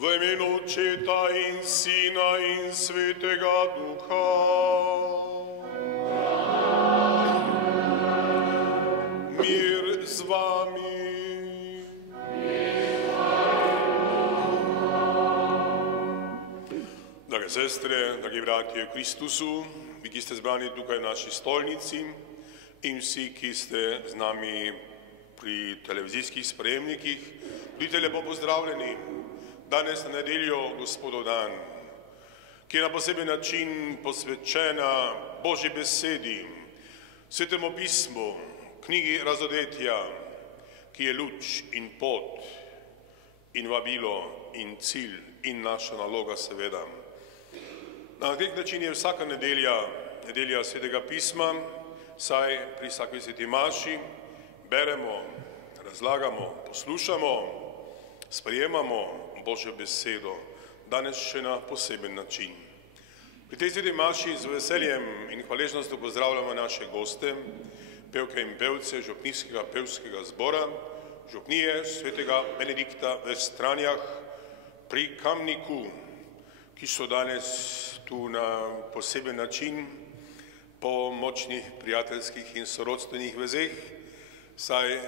V imenu Očeta in Sina in Svetega Duha. Mir z vami. Drage sestre, dragi bratje v Kristusu, vi, ki ste zbrani tukaj v naši stolnici in vsi, ki ste z nami pri televizijskih sprejemnikih, budite lepo pozdravljeni. Danes na nedeljo Gospodov dan, ki je na poseben način posvečena Božji besedi, Svetemu pismu, knjigi Razodetja, ki je luč in pot in vabilo in cilj in naša naloga seveda. Na nek način je vsaka nedelja Svetega pisma, saj pri vsaki sveti maši beremo, razlagamo, poslušamo, sprejemamo Božjo besedo, danes še na poseben način. Pri tej sveti maši z veseljem in hvaležnostjo pozdravljamo naše goste, pevke in pevce župnijskega pevskega zbora, župnije svetega Benedikta v Stranjah pri Kamniku, ki so danes tu na poseben način po močnih prijateljskih in sorodstvenih vezeh, saj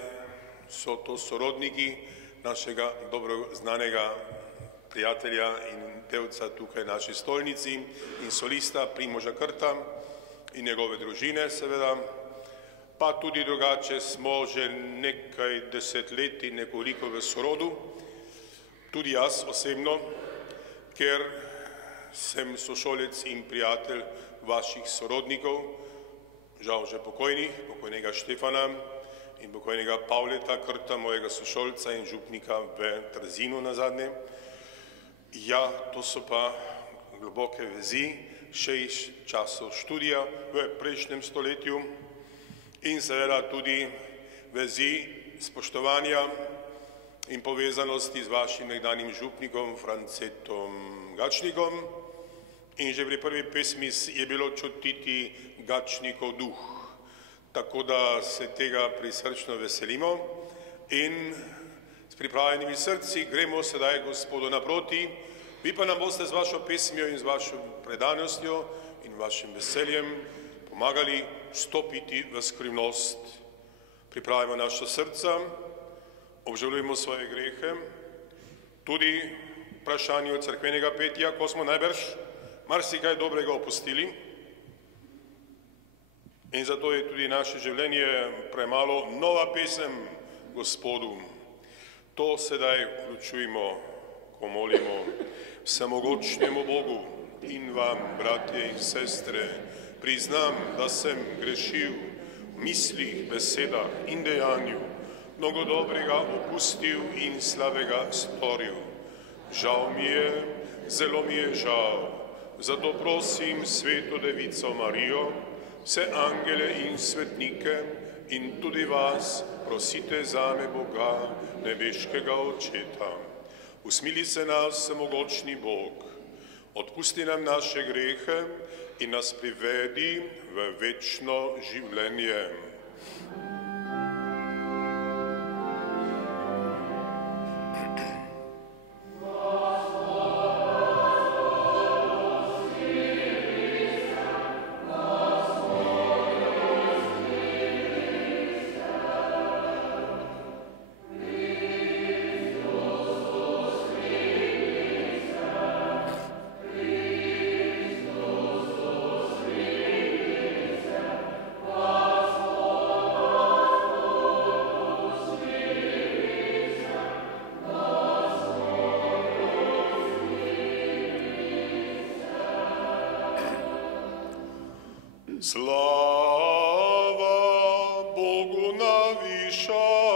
so to sorodniki našega dobro znanega prijatelja in pevca tukaj v naši stolnici in solista Primoža Krta in njegove družine seveda, pa tudi drugače smo že nekaj desetletij nekoliko v sorodu, tudi jaz osebno, ker sem sošolec in prijatelj vaših sorodnikov, žal že pokojnega Štefana in pokojnega Pavleta Krta, mojega sošolca in župnika v Trzinu nazadnje. Ja, to so pa globoke vezi, še iz časov študija v prejšnjem stoletju in seveda tudi vezi spoštovanja in povezanosti z vašim nekdanjim župnikom Francetom Gačnikom in že pri prvi pesmi je bilo čutiti Gačnikov duh. Tako da se tega prisrčno veselimo in s pripravljenimi srci gremo sedaj Gospodu naproti. Vi pa nam boste z vašo pesmijo in z vašo predanostjo in vašim veseljem pomagali vstopiti v skrivnost. Pripravimo naša srca, obžalujemo svoje grehe, tudi vprašanje od cerkvenega petja, ko smo najbrž marsikaj dobrega opustili, in zato je tudi naše življenje premalo nova pesem Gospodu. To sedaj vključujemo, ko molimo vsemogočnemu Bogu in vam, bratje in sestre, priznam, da sem grešil v mislih, besedah in dejanju, mnogo dobrega opustil in slabega storil. Žal mi je, zelo mi je žal, zato prosim Sveto Devico Marijo, vse angele in svetnike in tudi vas prosite zame Boga, nebeškega Očeta. Usmili se nas vsemogočni Bog, odpusti nam naše grehe in nas privedi v večno življenje. Slava Bogu navišava.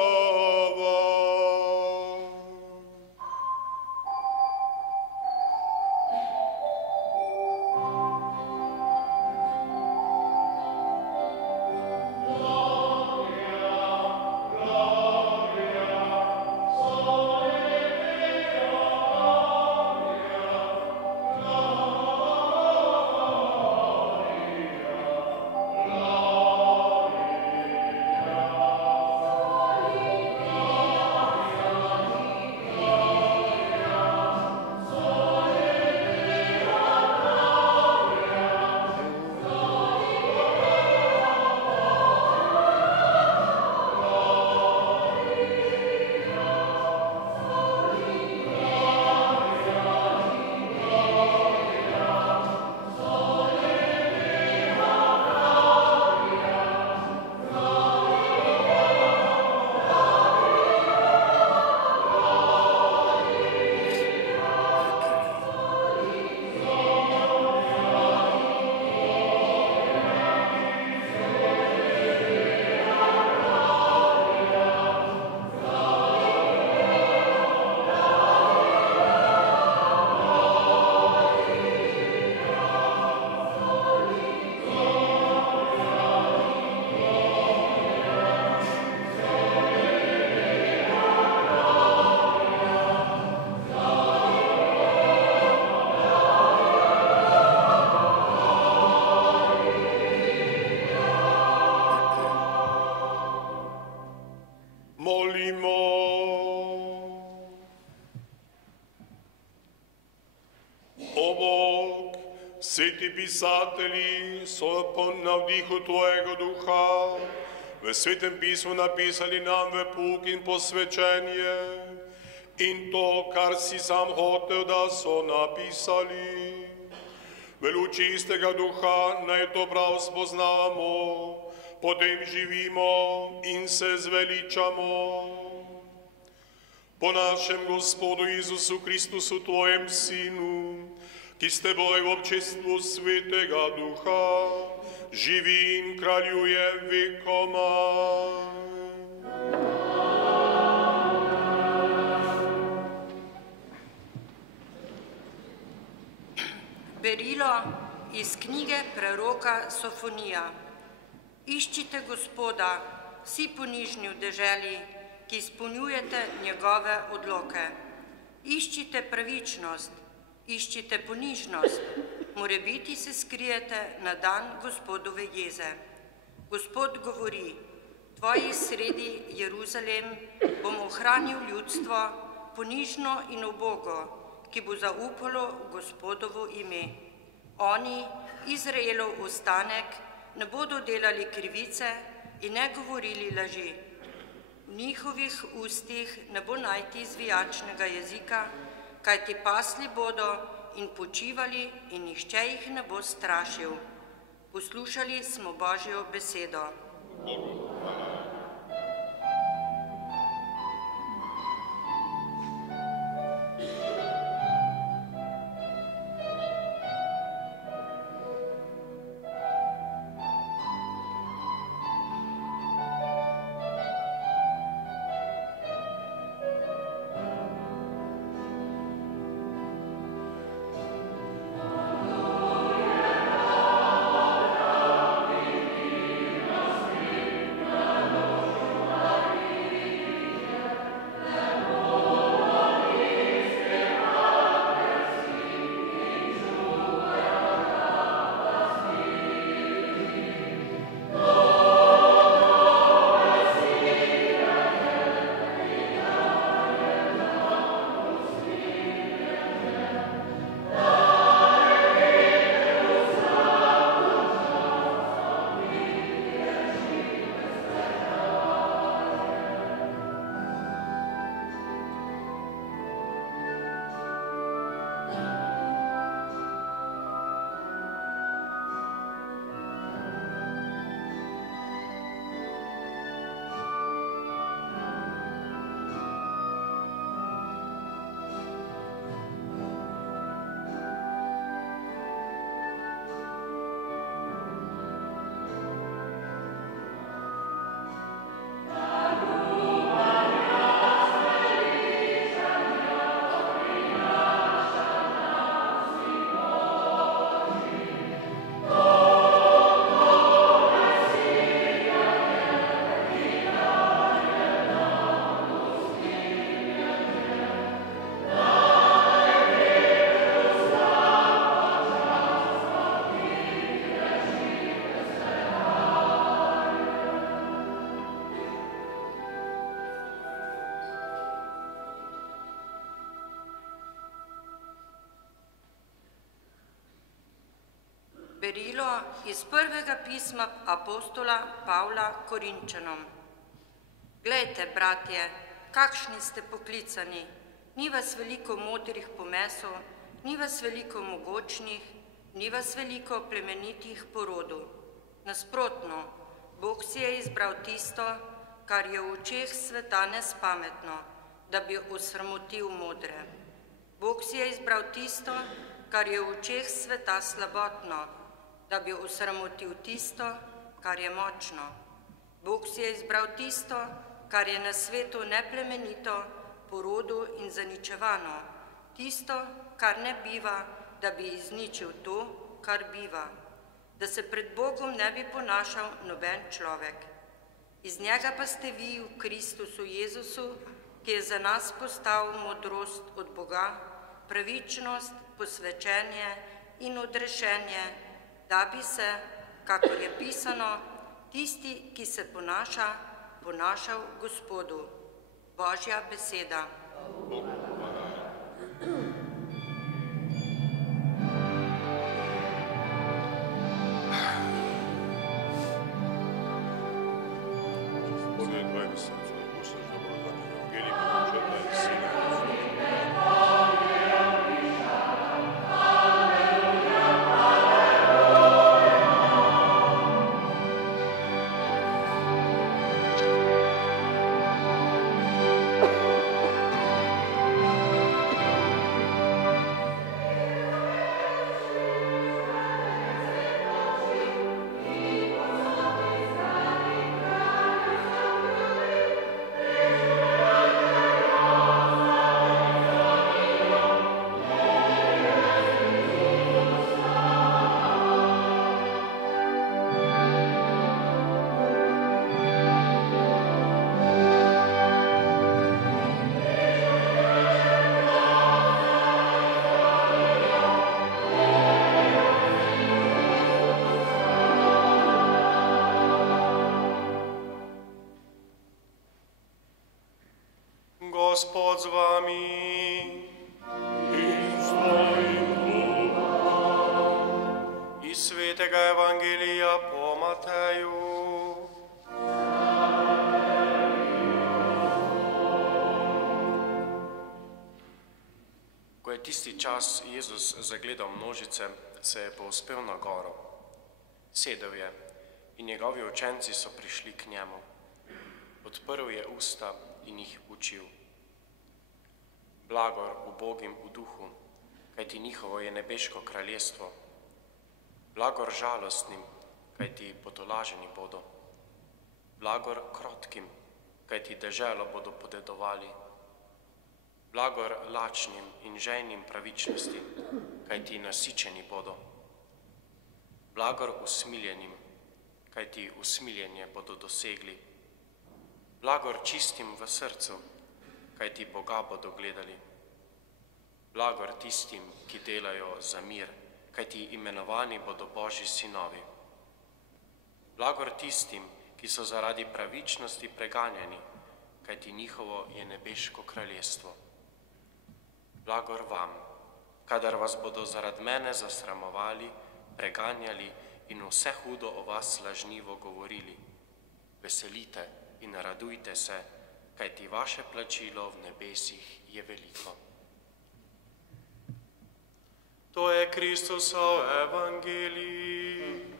Sveti pisatelji so po navdihu Tvojega duha v Svetem pismu napisali nam v pouk in posvečenje in to, kar si sam hotel, da so napisali. V luči istega duha naj to prav spoznamo, potem živimo in se zveličamo. Po našem Gospodu Jezusu Kristusu, Tvojem Sinu, ki s Teboj v občestvu Svetega Duha živi in kraljuje vekomaj. Berilo iz knjige preroka Sofonija. Iščite Gospoda, vsi ponižni v deželi, ki izpolnjujete njegove odloke. Iščite pravičnost, iščite ponižnost, morebiti se skrijete na dan Gospodove jeze. Gospod govori, tvoji sredi Jeruzalem bom ohranil ljudstvo, ponižno in ubogo, ki bo zaupalo v Gospodovo ime. Oni, Izraelov ostanek, ne bodo delali krivice in ne govorili laži. V njihovih ustih ne bo najti zvijačnega jezika, kajti pasli bodo in počivali in nihče jih ne bo strašil. Poslušali smo Božjo besedo. Berilo iz prvega pisma apostola Pavla Korinčanom. Glejte, bratje, kakšni ste poklicani, ni vas veliko modrih po mesu, ni vas veliko mogočnih, ni vas veliko plemenitih po rodu. Nasprotno, Bog si je izbral tisto, kar je v očeh sveta nespametno, da bi osramotil modre. Bog si je izbral tisto, kar je v očeh sveta slabotno, da bi osramotil tisto, kar je močno. Bog si je izbral tisto, kar je na svetu neplemenito, po rodu in zaničevano, tisto, kar ne biva, da bi izničil to, kar biva, da se pred Bogom ne bi ponašal noben človek. Iz njega pa ste vi v Kristusu Jezusu, ki je za nas postal modrost od Boga, pravičnost, posvečenje in odrešenje, da bi se, kakor je pisano, tisti, ki se ponaša, ponašal Gospodu. Božja beseda. Gospod z vami. In s tvojim duhom. Iz svetega Evangelija po Mateju. Ko je tisti čas Jezus zagledal množice, se je povzpel na goro. Sedel je in njegovi učenci so prišli k njemu. Odprl je usta in jih učil. Blagor ubogim v duhu, kajti njihovo je nebeško kraljestvo. Blagor žalostnim, kajti potolaženi bodo. Blagor krotkim, kajti deželo bodo podedovali. Blagor lačnim in žejnim pravičnosti, kajti nasičeni bodo. Blagor usmiljenim, kajti usmiljenje bodo dosegli. Blagor čistim v srcu, kajti Boga bodo gledali. Blagor tistim, ki delajo za mir, kajti imenovani bodo Božji sinovi. Blagor tistim, ki so zaradi pravičnosti preganjani, kajti njihovo je nebeško kraljestvo. Blagor vam, kadar vas bodo zaradi mene zasramovali, preganjali in vse hudo o vas lažnivo govorili. Veselite in radujte se, kajti vaše plačilo v nebesih je veliko. To je Kristusov evangelij.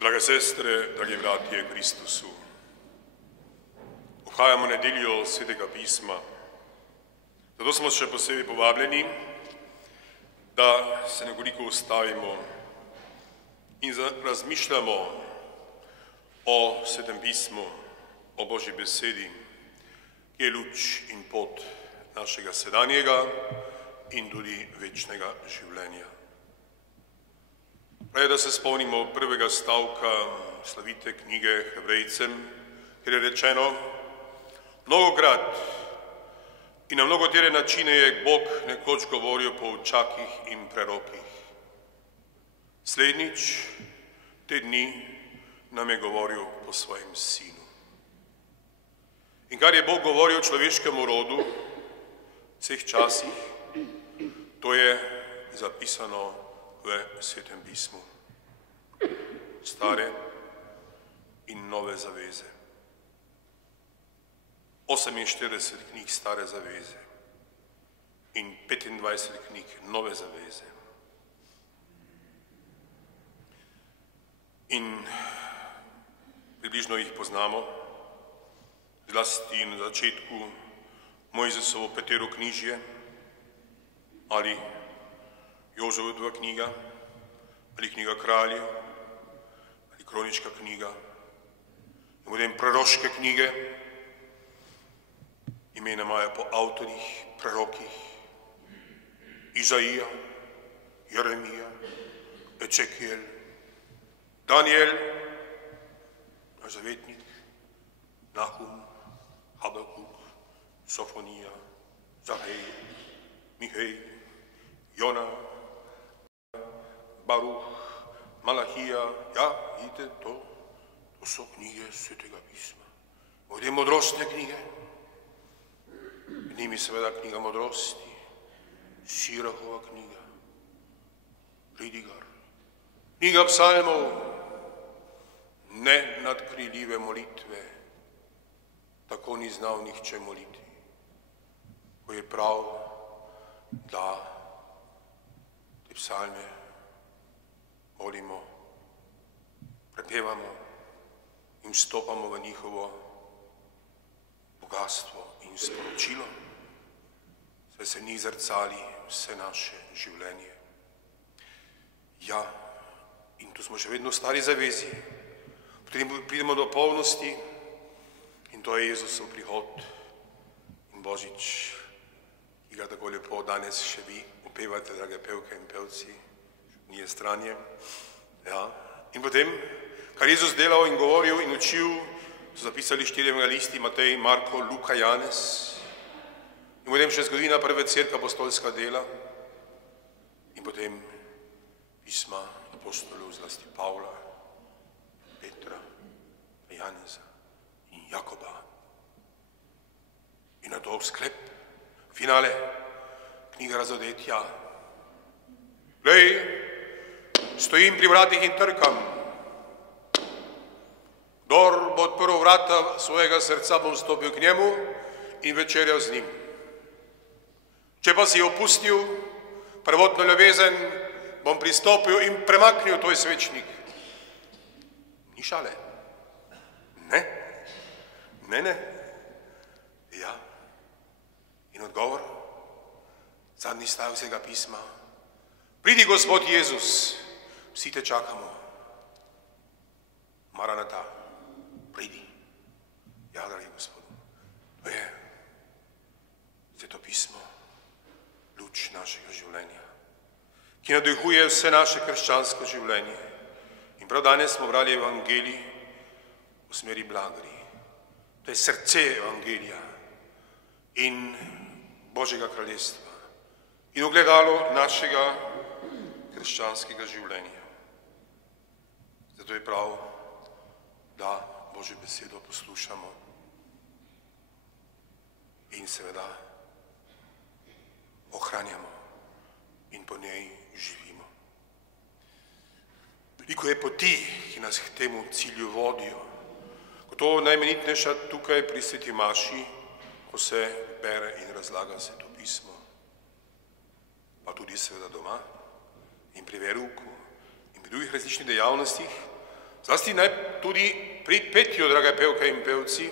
Drage sestre, dragi bratje Kristusu, obhajamo nedeljo Svetega pisma. Zato smo še posebej povabljeni, da se nekoliko ustavimo in razmišljamo o Svetem pismu, o Božji besedi, ki je luč in pot našega sedanjega in tudi večnega življenja. Prej, da se spomnimo prvega stavka slavite knjige Hebrejcem, kjer je rečeno: mnogokrat in na mnogotere načine je Bog nekoč govoril po učakih in prerokih. Slednjič, te dni, nam je govoril po svojem sinu. In kar je Bog govoril človeškemu rodu v vseh časih, to je zapisano v Svetem pismu. Stare in nove zaveze. 48 knjig stare zaveze in 25 knjig nove zaveze. In približno jih poznamo, zlasti na začetku Mojzesovo Peteroknjižje ali Joževova knjiga, ali knjiga Kraljev, ali Kronička knjiga, in potem proroške knjige, imena imajo po avtorjih, prerokih, Izaija, Jeremija, Ečekiel, Daniel, naš zavetnik, Nahum, Habakuk, Sofonija, Zahej, Mihej, Jona, Baruh, Malahija, ja, vidite, to so knjige Svetega pisma. Potem modrostne knjige, med njimi seveda knjiga modrosti, Sirahova knjiga, Ridigar, knjiga psalmov, nenadkriljive molitve, tako ni znal nihče moliti, ko je prav, da te psalme molimo, prepevamo in vstopamo v njihovo bogatstvo in sporočilo, saj se ni zrcali vse naše življenje. Ja, in tu smo še vedno v stari zavezi, potem pridemo do polnosti in to je Jezusov prihod in Božič, ki ga tako lepo danes še vi upevate, drage pevke in pevci, nije stranje. Ja. In potem, kar Jezus delal in govoril in učil so zapisali 4 evangelisti, Matej, Marko, Luka, Janez, in potem še zgodovina prve cerkve, apostolska dela, in potem pisma apostolov, zlasti Pavla, Petra, Janeza in Jakoba. In na to sklep, finale, knjiga Razodetja. Glej, stojim pri vratih in trkam. Kdor bo odprl vrata svojega srca, bom vstopil k njemu in večerjal z njim. Če pa si opustil prvotno ljubezen, bom pristopil in premaknil tvoj svečnik. Ni šale. Ne. Ja. In odgovor, zadnji stavek vsega pisma. Pridi, Gospod Jezus, vsi te čakamo. Maranata, pridi. Ja, dragi Gospod, to je Sveto pismo, luč našega življenja, ki navdihuje vse naše krščansko življenje. In prav danes smo brali evangelij v smeri blagri. To je srce evangelija in Božjega kraljestva in ogledalo našega krščanskega življenja. Zato je prav, da Božjo besedo poslušamo in seveda ohranjamo in po njej živimo. Veliko je poti, ki nas k temu cilju vodijo. To najmenitnejša tukaj pri Sveti Maši, ko se bere in razlaga Sveto pismo, pa tudi seveda doma in pri verouku in pri drugih različnih dejavnostih, zlasti tudi pri petju, drage pevke in pevci,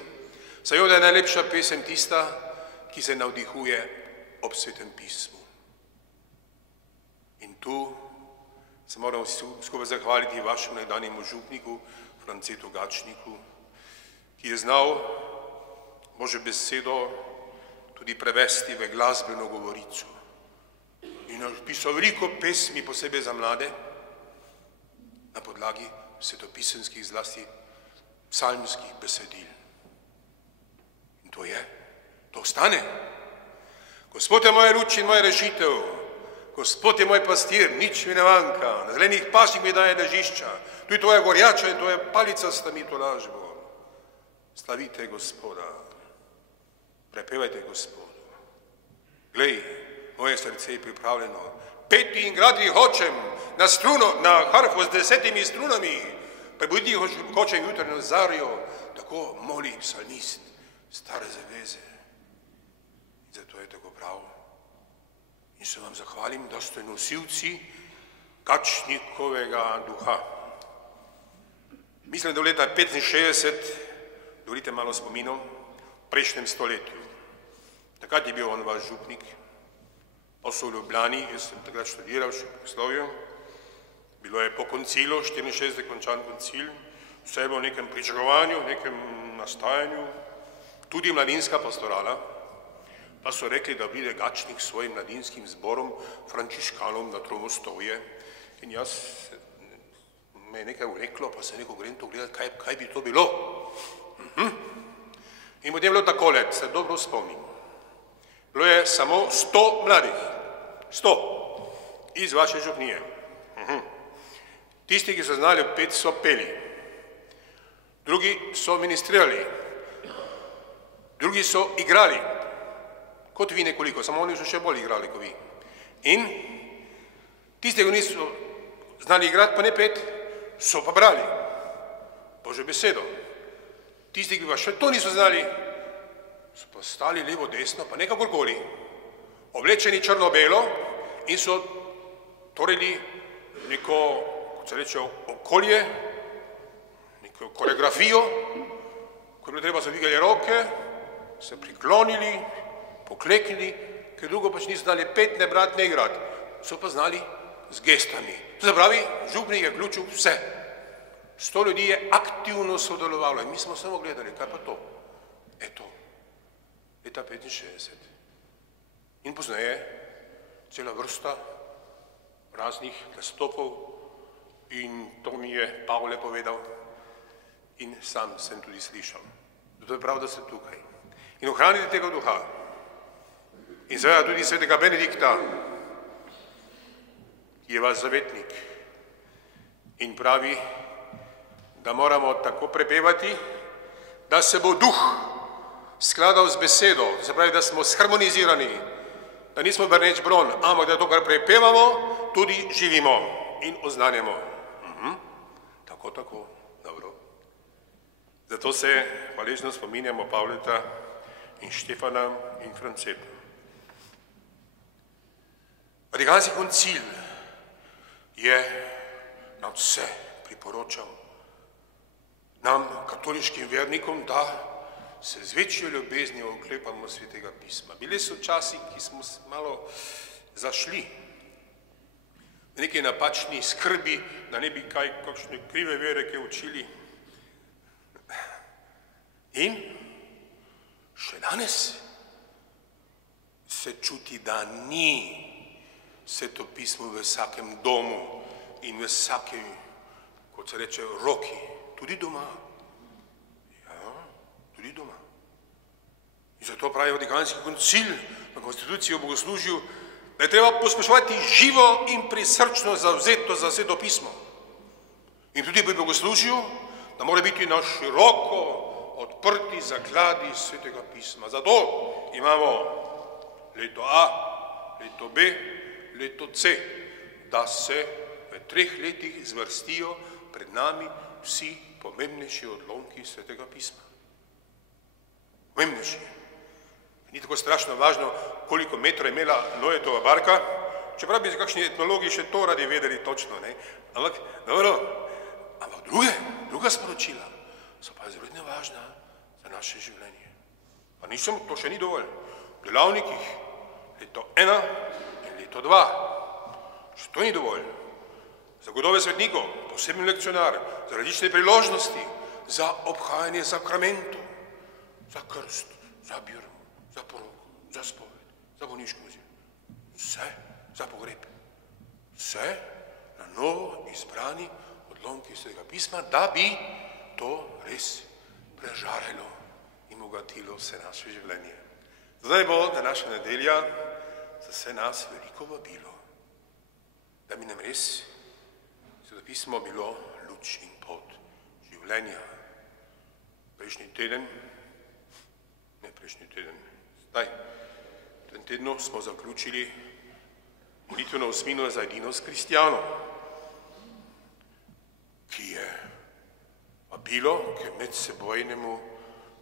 saj je najlepša pesem tista, ki se navdihuje ob Svetem pismu. In tu se moramo skupaj zahvaliti vašemu nekdanjemu župniku, Francetu Gačniku, ki je znal Božjo besedo tudi prevesti v glasbeno govorico. In napisal veliko pesmi, posebej za mlade, na podlagi svetopisemskih, zlasti psalmskih besedil. In to ostane. Gospod je moja luč in moja rešitev, Gospod je moj pastir, nič mi ne manjka, na zelenih pasjih mi daje ležišča, tu je tvoja gorjača in tvoja palica sta mi tolažbo. Slavite Gospoda, prepevajte Gospodu. Glej, moje srce je pripravljeno, peti in igrati hočem na struno, na harfo z 10 strunami, prebuditi hočem jutrnjo zarjo, tako moli psalmist stare zaveze. In zato je tako prav. In se vam zahvalim, da ste nosilci Gačnikovega duha. Mislim, da v leta 65, dovolite malo spominov, v prejšnjem stoletju. Takrat je bil on vaš župnik, pa so v Ljubljani, jaz sem takrat študiral še v Slovju. Bilo je po koncilu, 64 končan koncil, vse je bilo v nekem pričakovanju, v nekem nastajanju, tudi mladinska pastorala, pa so rekli, da pride Gačnik s svojim mladinskim zborom, frančiškanom na Tromostovje. In jaz, me je nekaj vleklo, pa sem rekel, grem to gledati, kaj bi to bilo. In potem je bilo takole, se dobro spomnim. Bilo je samo 100 mladih, 100 iz vaše župnije. Tisti, ki so znali peti, so peli, drugi so ministrirali, drugi so igrali, kot vi nekoliko, samo oni so še bolj igrali kot vi. In tisti, ki niso znali igrati, pa ne pet, so pa brali Božjo besedo. Tisti, ki pa še to niso znali, so pa stali levo, desno, pa nekakorkoli, oblečeni črno-belo in so tvorili neko, kot se reče, okolje, neko koreografijo, ko je bilo treba, so dvigali roke, se priklonili, pokleknili, ker drugo pač niso znali pet, ne brati, ne igrati. So pa znali z gestami. To se pravi, župnik je vključil vse. 100 ljudi je aktivno sodelovalo in mi smo samo gledali, kaj pa to? Eto, leta 65. In pozneje cela vrsta raznih nastopov in to mi je Pavle povedal. In sam sem tudi slišal. Zato je prav, da ste tukaj. In ohranite tega duha. In seveda tudi svetega Benedikta, ki je vaš zavetnik in pravi, da moramo tako prepevati, da se bo duh skladal z besedo, se pravi, da smo sharmonizirani, da nismo brneč bron, ampak da to, kar prepevamo, tudi živimo in oznanjamo. Tako, dobro. Zato se hvaležno spominjamo Pavleta in Štefana in Franceta. Vatikanski koncil je nadvse priporočal nam, katoliškim vernikom, da se z večjo ljubeznijo oklepamo Svetega pisma. Bili so časi, ki smo malo zašli v neki napačni skrbi, da ne bi kakšne krive vere kaj učili. In še danes se čuti, da ni Sveto pismo v vsakem domu in v vsaki, kot se reče, roki, tudi doma. Ja, tudi doma. In zato pravi Vatikanski koncil na konstituciji o bogoslužju, da je treba pospeševati živo in prisrčno zavzeto za Sveto pismo. In tudi pri bogoslužju, da mora biti na široko odprti zakladi Svetega pisma. Zato imamo leto A, leto B, leto C, da se v 3 letih zvrstijo pred nami vsi pomembnejši odlomki Svetega pisma. Pomembnejši. Ni tako strašno važno, koliko metrov je imela Noetova barka, čeprav bi kakšni etnologi še to radi vedeli točno, ne? Ampak, dobro, ampak druga sporočila so pa zelo važna za naše življenje. Pa to še ni dovolj. V delavnikih leto 1 in leto 2. Še to ni dovolj. Za godove svetnikov, poseben lekcionar, za različne priložnosti, za obhajanje sakramentov, za krst, za birmo, za poroko, za spoved, za bolniško muzej. Vse za pogreb. Vse na novo izbrani odlomki Svetega pisma, da bi to res prežarelo in obogatilo vse naše življenje. Zdaj bo današnja nedelja za vse nas veliko vabilo, da bi nam res Sveto pismo bilo luč in pot življenja. Prejšnji teden, zdaj, v tem tednu smo zaključili molitveno osmino za edinost kristjanov, ki je vabilo k medsebojnemu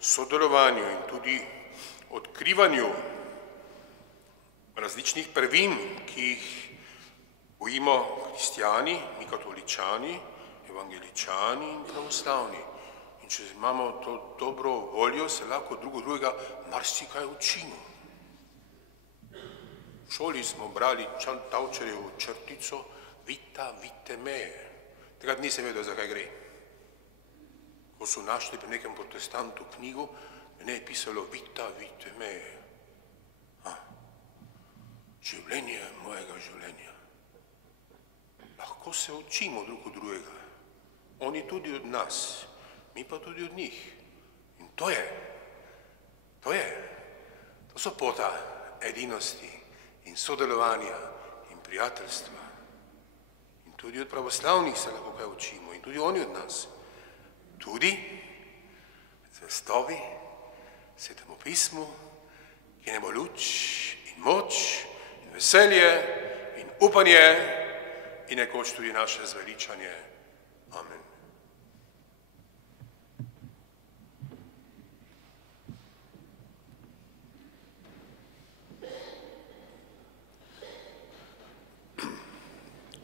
sodelovanju in tudi odkrivanju različnih prvin, ki jih gojimo kristjani, mi katoličani, evangeličani in pravoslavni. In če imamo to dobro voljo, se lahko drugega marsikaj učimo. V šoli smo brali Tavčarjevo črtico Vita vite me. Takrat nisem vedel, za kaj gre. Ko so našli pri nekem protestantu knjigo, ne je pisalo Vita vite me. Življenje mojega življenja. Lahko se učimo drug od drugega. Oni tudi od nas, mi pa tudi od njih. In to so pota edinosti in sodelovanja in prijateljstva. In tudi od pravoslavnih se lahko kaj učimo in tudi oni od nas. Tudi zvestobi Svetemu pismu, ki nam bo luč in moč in veselje in upanje in nekoč tudi naše zveličanje. Amen.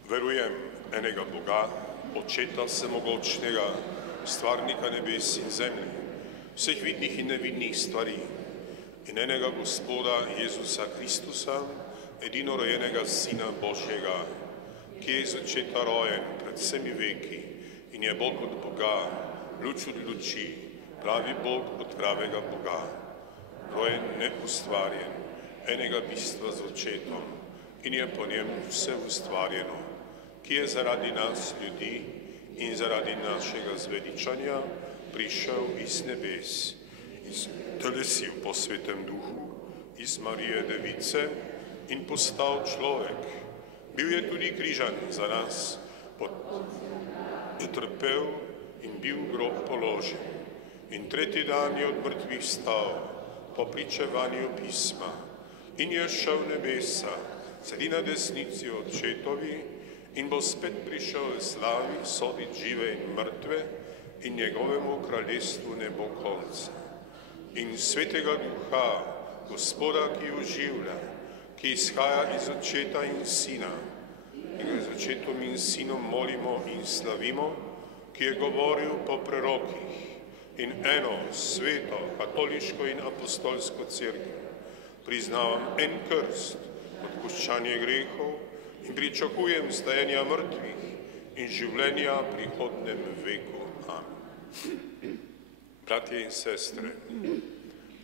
Verujem enega Boga, Očeta vsemogočnega, stvarnika nebes in zemlje, vseh vidnih in nevidnih stvari, in enega Gospoda Jezusa Kristusa, edinorojenega Sina Božjega, ki je iz očeta rojen pred vsemi veki in je Bog od Boga, luč od luči, pravi Bog od pravega Boga, rojen neustvarjen, enega bistva z očetom in je po njem vse ustvarjeno, ki je zaradi nas ljudi in zaradi našega zveličanja prišel iz nebes, telesil po Svetem Duhu, iz Marije Device in postal človek. Bil je tudi križan za nas, je trpel in bil v grob položen. In tretji dan je od mrtvih vstal, po pričevanju pisma, in je šel v nebesa, sedi na desnici Očetovi in bo spet prišel v slavi soditi žive in mrtve, in njegovemu kraljestvu ne bo konca. In Svetega Duha, Gospoda, ki oživlja, ki izhaja iz Očeta in Sina, in ga z Očetom in Sinom molimo in slavimo, ki je govoril po prerokih, in eno sveto, katoliško in apostolsko cerkev. Priznavam en krst, odpuščanje grehov in pričakujem stajenja mrtvih in življenja v prihodnem veku. Amen. Bratje in sestre,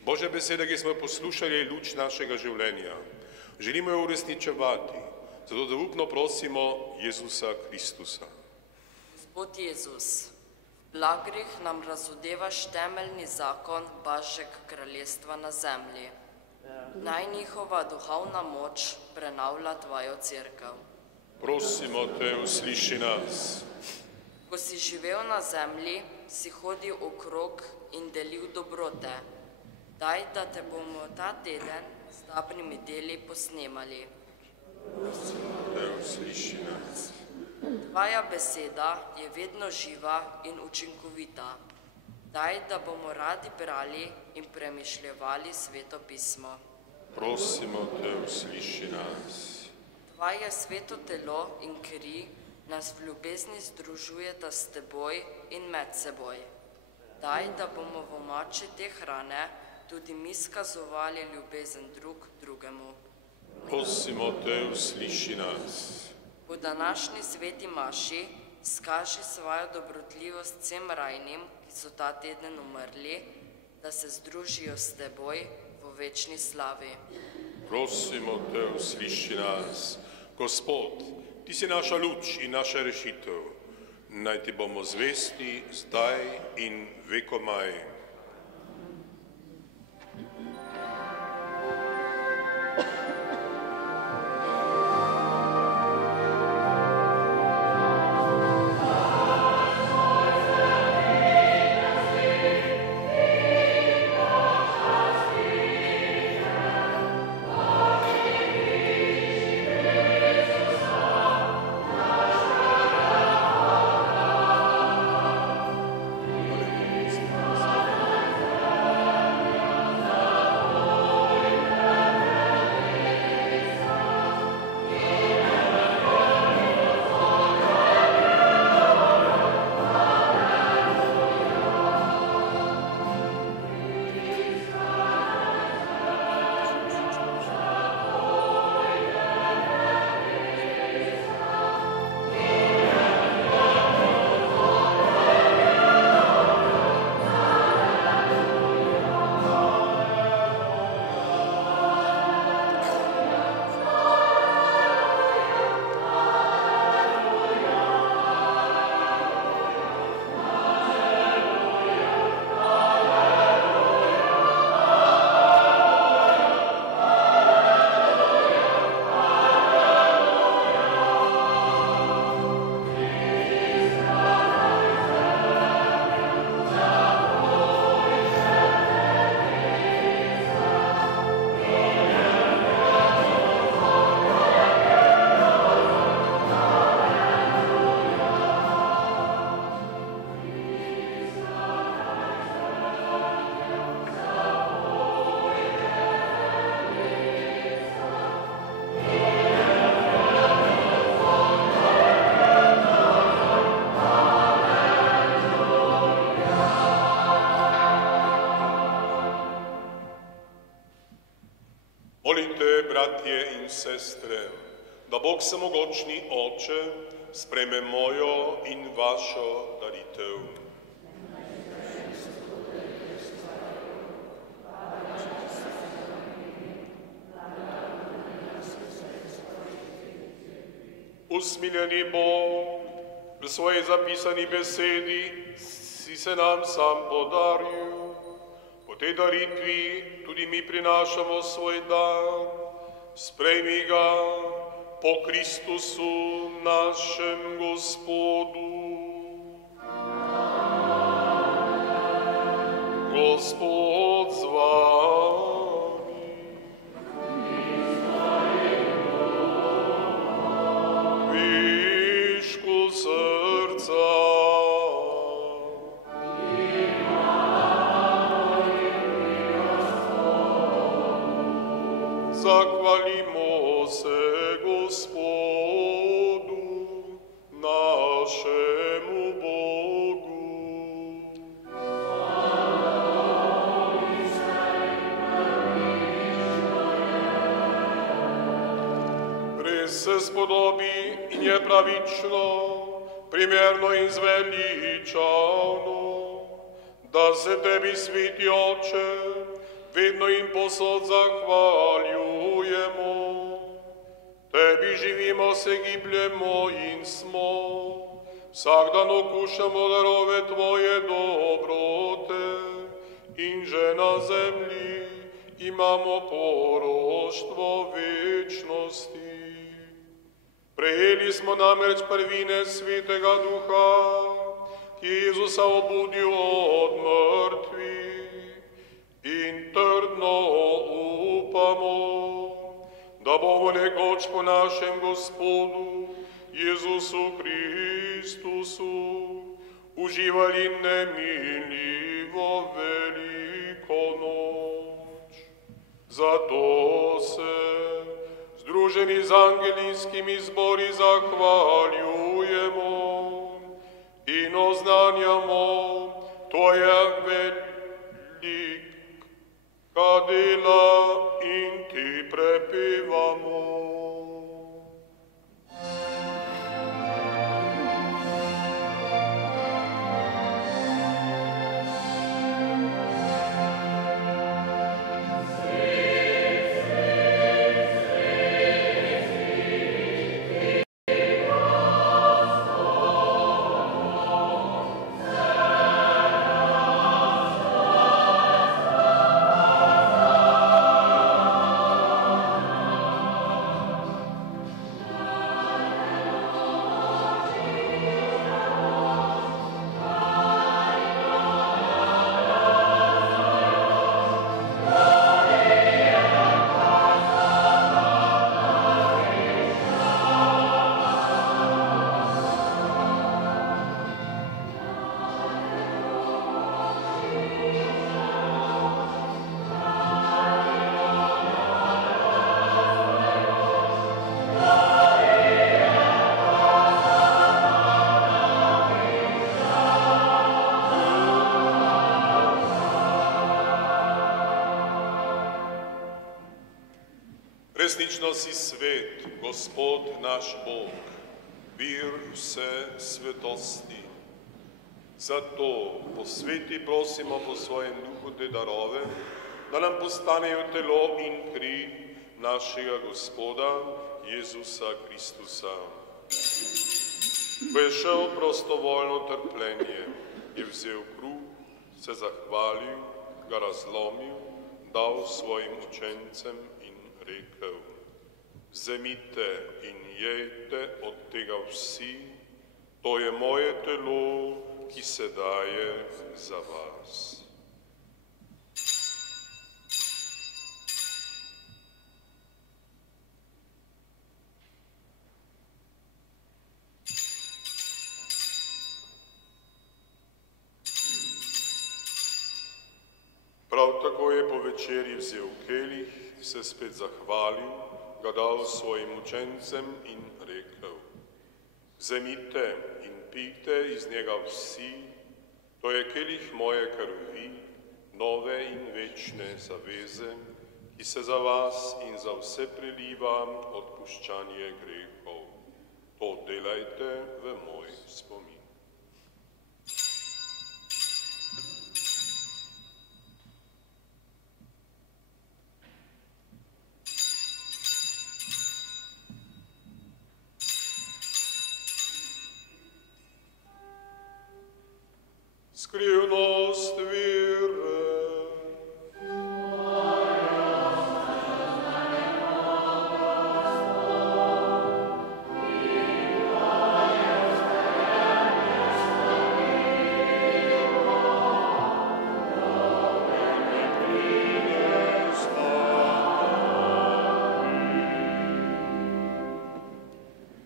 Božja beseda, ki smo jo poslušali, je luč našega življenja. Želimo jo uresničevati, zato zaupno prosimo Jezusa Kristusa. Gospod Jezus, v blagrih nam razodevaš temeljni zakon Božjega kraljestva na zemlji. Naj njihova duhovna moč prenavlja tvojo cerkev. Prosimo te, usliši nas. Ko si živel na zemlji, si hodil okrog in delil dobrote. Daj, da te bomo ta teden s dobrimi deli posnemali. Prosimo te, usliši nas. Tvoja beseda je vedno živa in učinkovita. Daj, da bomo radi brali in premišljevali Sveto pismo. Prosimo te, usliši nas. Tvoje sveto telo in kri nas v ljubezni združujeta s teboj in med seboj. Daj, da bomo v moči te hrane tudi mi skazovali ljubezen drug drugemu. Prosimo te, usliši nas. Po današnji sveti maši skaži svojo dobrotljivost vsem rajnim, ki so ta teden umrli, da se združijo s teboj v večni slavi. Prosimo te, usliši nas. Gospod, ti si naša luč in naša rešitev. Naj ti bomo zvesti zdaj in vekomaj. Bratje in sestre, da Bog samogočni Oče sprejme mojo in vašo daritev. Usmiljeni Bog v svoji zapisani besedi si si se nam sam podaril. Po tej daritvi tudi mi prinašamo svoj dar. Sprejmi ga po Kristusu našem Gospodu. Gospod z vami. Višku srca. Zahvalimo se Gospodu, našemu Bogu. Res se spodobi in je pravično, primerno in zveličavno, da se tebi, sveti Oče, vedno in posod zahvaljujemo. Tebi živimo, se gibljemo in smo, vsak dan okušamo darove tvoje dobrote in že na zemlji imamo poroštvo večnosti. Prejeli smo namreč prvine Svetega Duha, ki je Jezusa obudil od mrtvih, in trdno upamo, da bomo nekoč po našem Gospodu Jezusu Kristusu uživali nemiljivo veliko noč. Zato se združeni z angelinskimi zbori zahvaljujemo in oznanjamo tvoje velika dela in ti prepevamo. Resnično si svet, Gospod naš Bog, vir vse svetosti. Zato posveti prosimo po svojem duhu te darove, da nam postanejo telo in kri našega Gospoda Jezusa Kristusa. Ko je šel prostovoljno trpljenje, je vzel kruh, se zahvalil, ga razlomil, dal svojim učencem in rekel: vzemite in jejte od tega vsi, to je moje telo, ki se daje za vas. Prav tako je po večerji vzel kelih, se spet zahvalil, ga dal svojim učencem in rekel: vzemite in pijte iz njega vsi, to je kelih moje krvi, nove in večne zaveze, ki se za vas in za vse preliva odpuščanje grehov. To delajte v moj spomin. Скрипи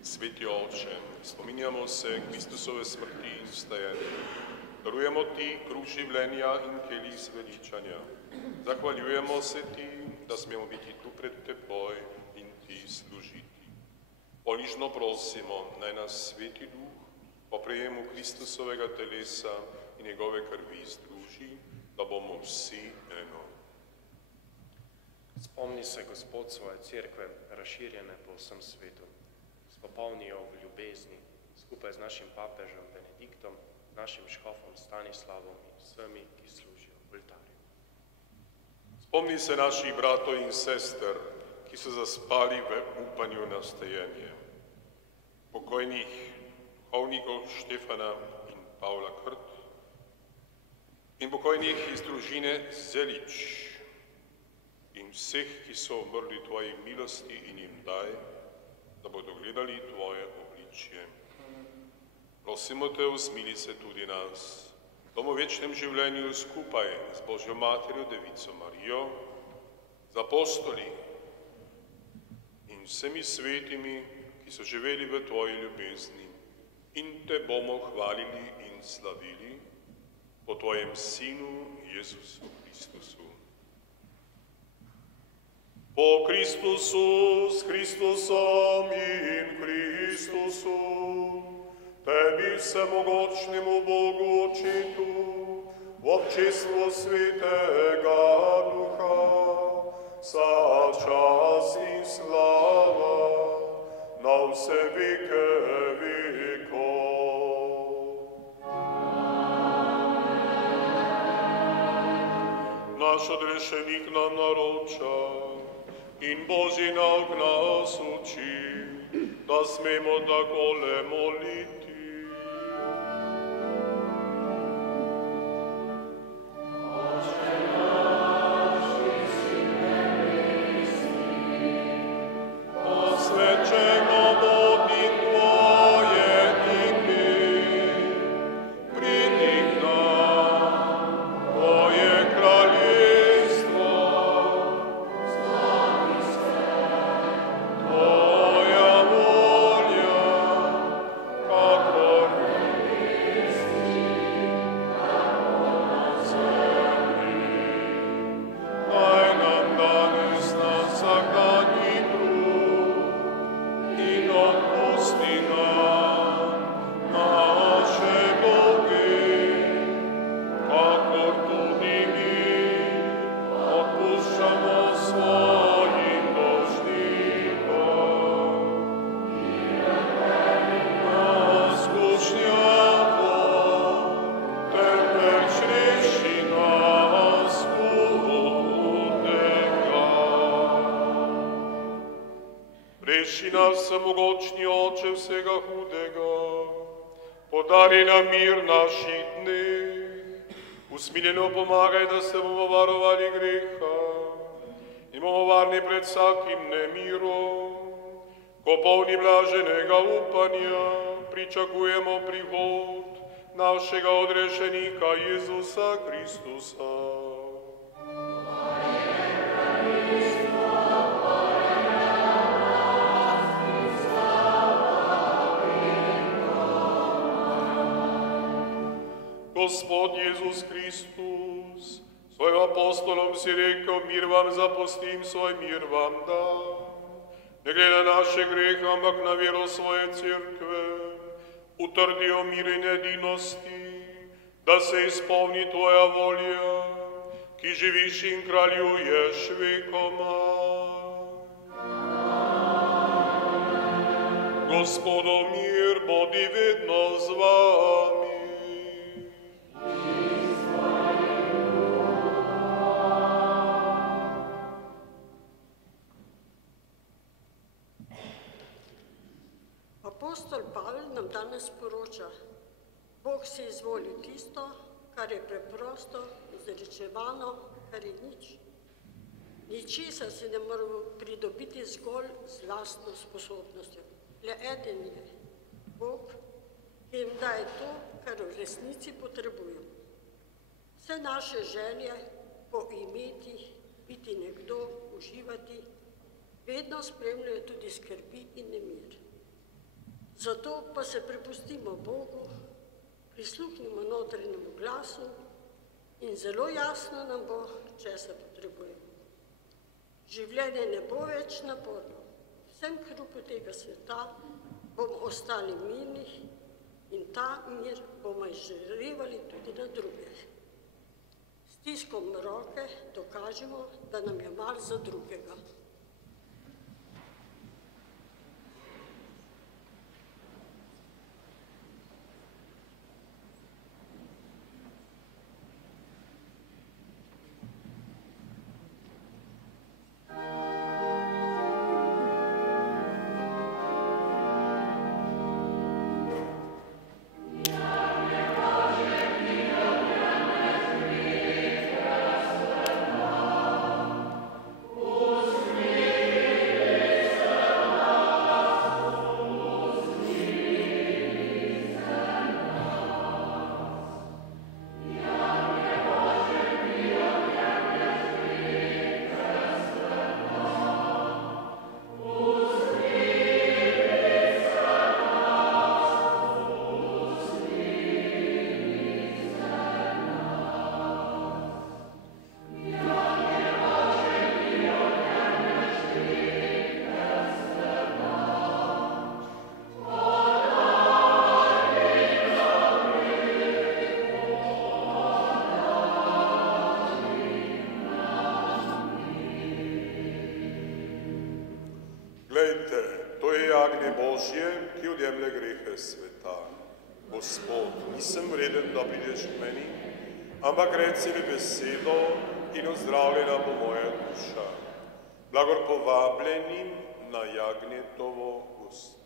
Sveti Oče, spominjamo se Kristusove smrti in vstajenja. Darujemo Ti kruh življenja in kelih zveličanja. Zahvaljujemo se Ti, da smemo biti tu pred Teboj in Ti služiti. Ponižno prosimo, naj nas Sveti Duh po prejemu Kristusovega telesa in njegove krvi združi, da bomo vsi eno. Spomni se, Gospod, svoje cerkve, razširjene po vsem svetu. Popolni jo v ljubezni, skupaj z našim papežem Benediktom, našim škofom Stanislavom in vsemi, ki služijo v oltarju. Spomni se naših bratov in sester, ki so zaspali v upanju na vstajenje. Pokojnih duhovnikov Štefana in Pavla Krt in pokojnih iz družine Zelič in vseh, ki so umrli Tvojih milosti in jim daj, da bodo gledali Tvoje obličje. Prosimo Te, usmili se tudi nas, v tom večnem življenju skupaj z Božjo Materjo, Devico Marijo, z apostoli in vsemi svetimi, ki so živeli v Tvoji ljubezni in Te bomo hvalili in slavili po Tvojem Sinu, Jezusu Kristusu. Po Kristusu, s Kristusom in Kristusu, Tebi vsemogočnemu Bogu Očitu, v občestvu Svetega Duha, vsa čas in slava, na vse veke vekov. Naš odrešenik nam naroča, in Božji nauk nas uči, da smemo takole moliti. Posvečeno bodi Tvoje ime, pridi k nam, Tvoje kraljestvo, Tvoja volja, kakor na zemlji. Daj nam danes naš vsakdanji kruh in odpusti nam naše dolge, kakor tudi mi odpuščamo svojim dolžnikom. Nas skušnjavo, temveč reši nas hudega. Reši nas, vsemogočni Oče vsega hudega, podari nam mir naših dneh, usmiljeno pomagaj, da se bomo varovali greha in bomo varni pred vsakim nemirom, ko polni blaženega upanja pričakujemo prihod našega odrešenika Jezusa Kristusa. Gospod Jezus Kristus, svojim apostolom si rekel, mir vam zapustim, svoj mir vam dam. Ne glede na naše grehe, ampak na vero svoje cerkve, utrdijo mir in edinosti, da se izpolni Tvoja volja, ki živiš in kraljuješ vekomaj. Gospodo, mir bodi vedno z vami. Apostol Pavel nam danes sporoča, Bog si izvoli tisto, kar je preprosto, izrečevano, kar je nič. Ničesar si ne moramo pridobiti zgolj z lastno sposobnostjo. Le eden je Bog, ki jim daje to, kar v resnici potrebujemo. Vse naše želje po imeti, biti nekdo, uživati, vedno spremljajo tudi skrbi in nemir. Zato pa se prepustimo Bogu, prisluhnimo notranjemu glasu in zelo jasno nam bo, česa potrebujemo. Življenje ne bo več naporno. Vsem hrupu tega sveta bomo ostali mirni in ta mir bomo izžarevali tudi na druge. Stiskom roke dokažemo, da nam je mar za drugega. Božje, ki odjemlje grehe sveta. Gospod, nisem vreden, da prideš k meni, ampak reci mi besedo in ozdravljena bo moja duša. Blagor povabljenim na jagnjetovo gostijo.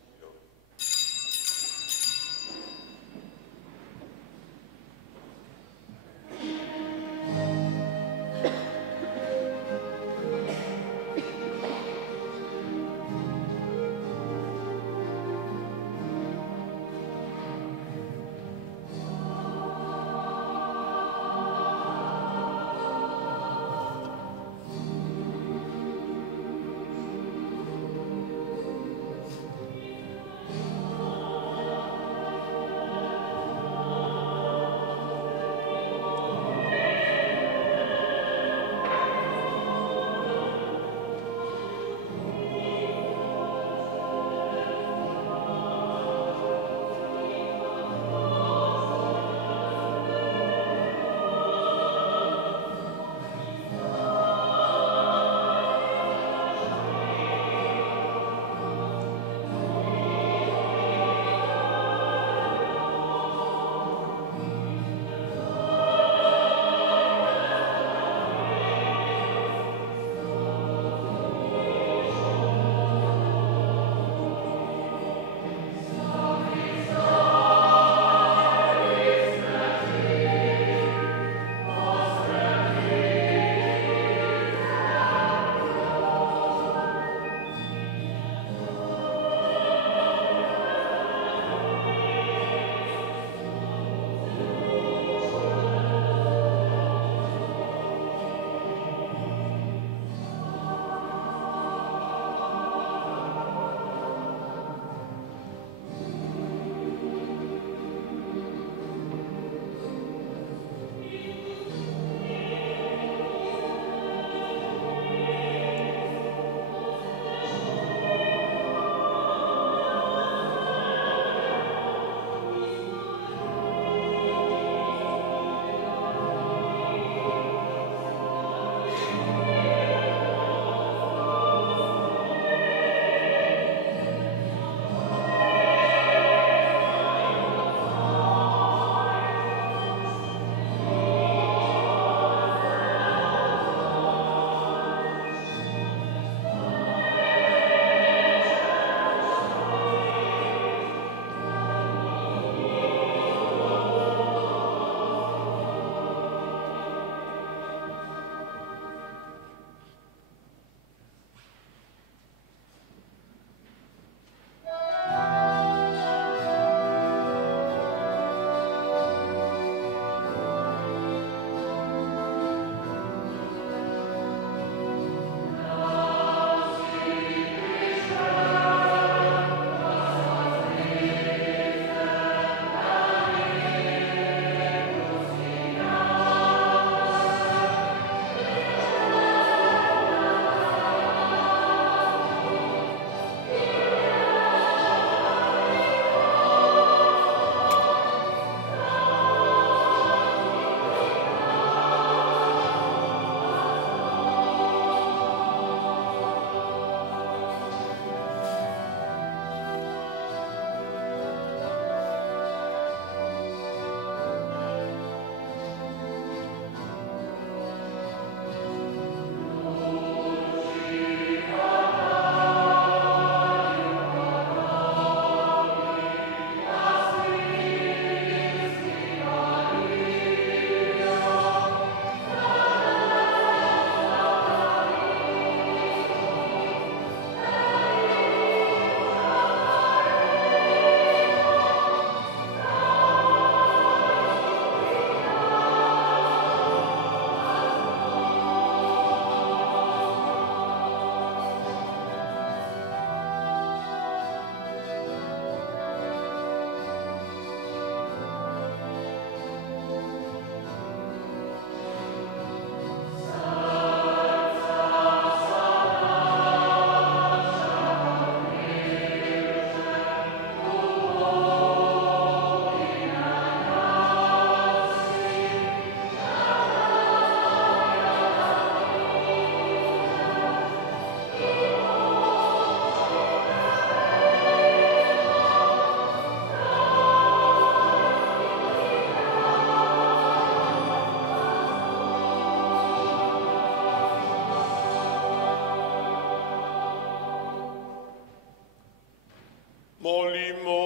Molimo.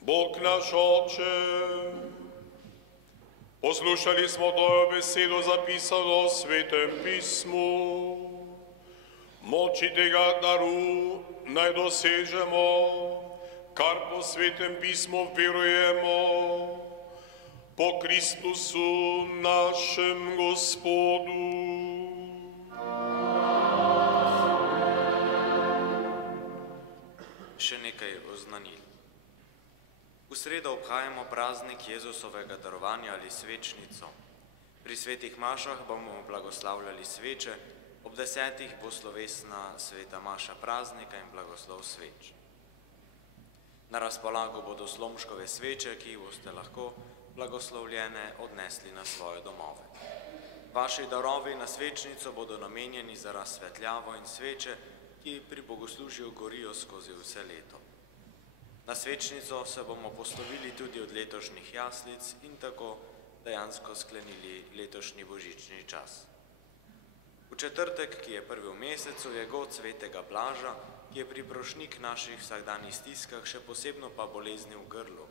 Bog naš Oče, poslušali smo Tvojo besedo zapisano v Svetem pismu. Moči tega daru naj dosežemo, kar po Svetem pismu verujemo, po Kristusu našem Gospodu. Še nekaj oznanil. V sredo obhajamo praznik Jezusovega darovanja ali svečnico. Pri svetih mašah bomo blagoslavljali sveče, ob 10. bo slovesna sveta maša praznika in blagoslov sveč. Na razpolago bodo slomškove sveče, ki jih boste lahko blagoslovljene odnesli na svoje domove. Vaši darovi na svečnico bodo namenjeni za razsvetljavo in sveče, ki pri bogoslužju gorijo skozi vse leto. Na svečnico se bomo poslovili tudi od letošnjih jaslic in tako dejansko sklenili letošnji božični čas. V četrtek, ki je prvi v mesecu, je god svetega Blaža, ki je priprošnik naših vsakdanjih stiskah, še posebno pa bolezni v grlu.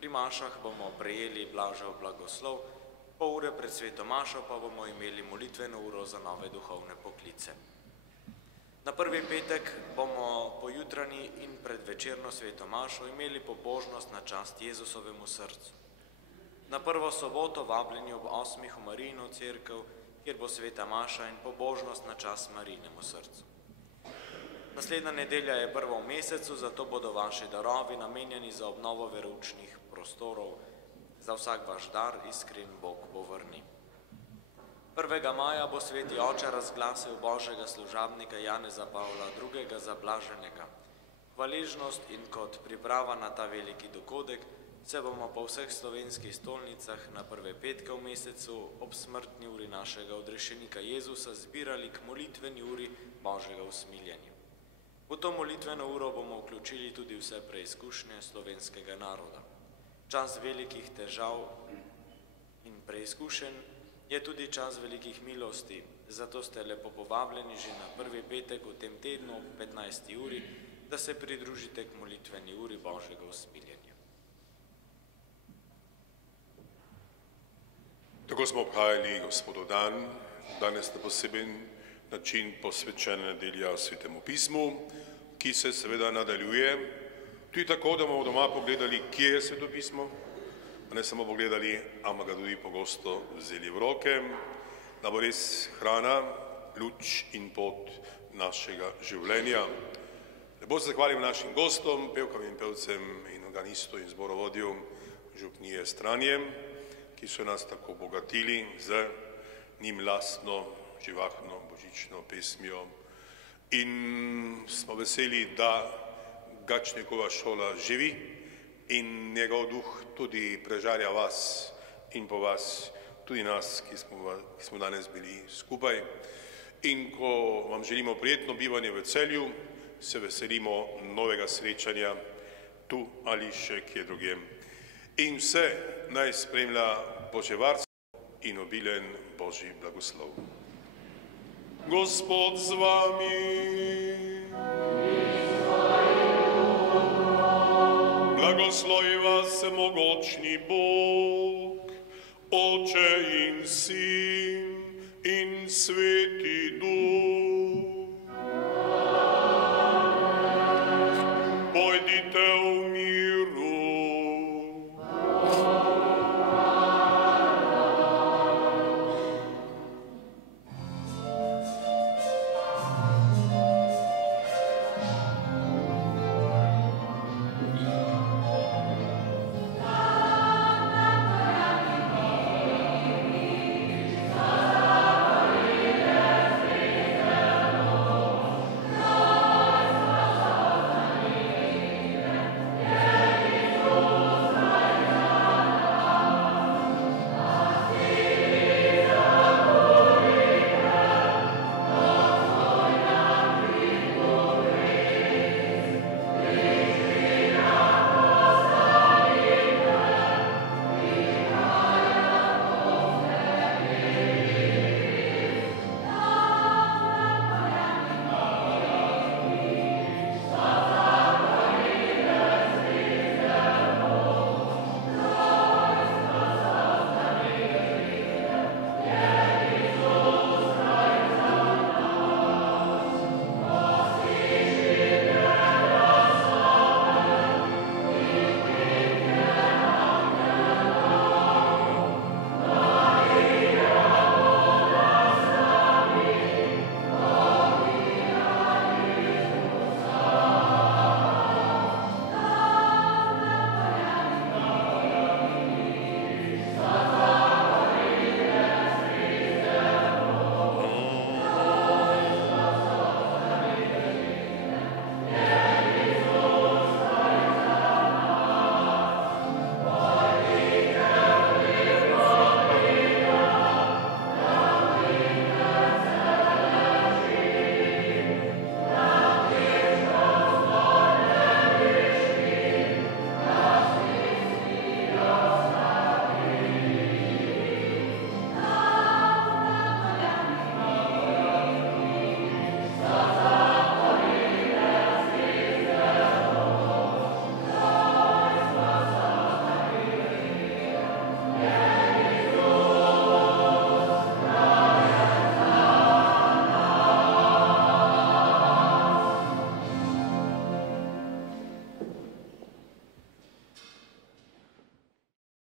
Pri mašah bomo prejeli Blažev blagoslov, pol ure pred sveto mašo pa bomo imeli molitveno uro za nove duhovne poklice. Na prvi petek bomo pojutranji in predvečerno sveto mašo imeli pobožnost na čast Jezusovemu srcu. Na prvo soboto vabljeni ob 8. v Marijino cerkev, kjer bo sveta maša in pobožnost na čast Marijinemu srcu. Naslednja nedelja je prva v mesecu, zato bodo vaši darovi namenjeni za obnovo veroučnih prostorov. Za vsak vaš dar iskren Bog bo vrni. 1. maja bo sveti oče razglasil Božjega služabnika Janeza Pavla II. Za blaženega. Hvaležnost in kot priprava na ta veliki dogodek se bomo po vseh slovenskih stolnicah na prve petke v mesecu ob smrtni uri našega odrešenika Jezusa zbirali k molitveni uri Božjega usmiljenja. V to molitveno uro bomo vključili tudi vse preizkušnje slovenskega naroda. Čas velikih težav in preizkušenj je tudi čas velikih milosti, zato ste lepo povabljeni že na prvi petek v tem tednu ob 15. uri, da se pridružite k molitveni uri Božjega usmiljenja. Tako smo obhajali Gospodov dan, danes na poseben način posvečena nedelja Svetemu pismu, ki se seveda nadaljuje, tudi tako, da bomo doma pogledali, kje je Sveto pismo, ne samo pogledali, ampak ga tudi pogosto vzeli v roke, da bo res hrana, luč in pot našega življenja. Lepo se zahvalim našim gostom, pevkam in pevcem in organistu in zborovodju župnije Stranje, ki so nas tako obogatili z njim lastno, živahno, božično pesmijo. In smo veseli, da Gačnikova šola živi in njegov duh tudi prežarja vas in po vas, tudi nas, ki smo danes bili skupaj. In ko vam želimo prijetno bivanje v Celju, se veselimo novega srečanja tu ali še kje drugje. In vse naj spremlja Božje varstvo in obilen Božji blagoslov. Gospod z vami. Blagoslovi vas mogočni Bog, Oče in Sin in Sveti Duh.